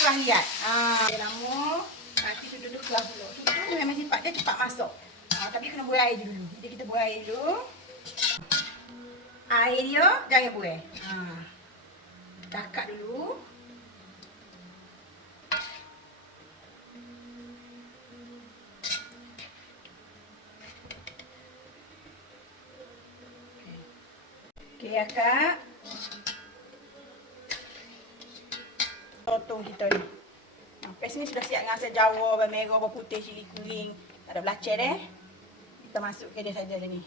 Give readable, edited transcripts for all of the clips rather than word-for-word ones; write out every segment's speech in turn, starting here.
kuah liat. Lama. Nanti tu duduk kuah pula. Tu memang sifat dia cepat masuk. Tapi kena buai air dulu. Jadi kita buai air dulu. Air dia jangan buai. Dakak dulu. Okey, akak. Sotong kita ni. Pes ni sudah siap dengan asam jawa, bawang merah, bawang putih, cili kuning. Tak ada belacan Kita masukkan dia saja ni.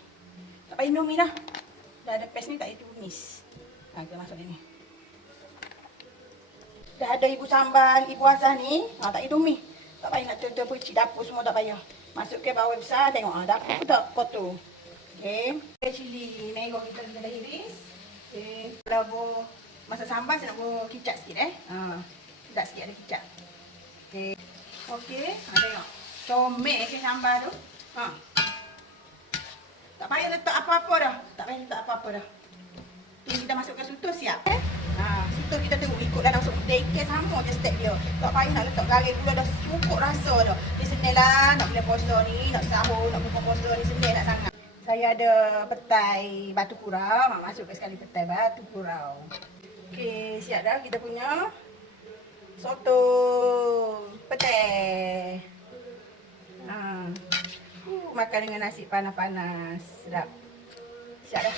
Tak payah minum ni dah. Dah ada pes ni tak payah tumis. Kita masuk dia ni. Dah ada ibu sambal, ibu Azah ni. Tak payah tumis. Tak payah nak terpercik dapur semua tak payah. Masukkan bawang besar, tengok dapur tak kotor. Okey. Cili merah kita dah iris. Okey. Kalau masak sambal saya nak buat kicap sikit sedap sikit ada kicap. Okey. Okey, tengok. Comel ke sambal tu. Tak payah letak apa-apa dah. Tak payah letak apa-apa dah. Ni kita masukkan sutu siap. Sutu kita tengok ikut dalam masuk tengkek sama je step dia. Tak payah nak letak garing pula dah cukup rasa dah. Ni senil lah nak bulan puasa ni, nak sahur, nak buka puasa ni senil nak sangat. Saya ada petai batu kurau. Masukkan sekali petai batu kurau. Okey, siap dah kita punya soto petai. Makan dengan nasi panas-panas. Sedap. Siap dah.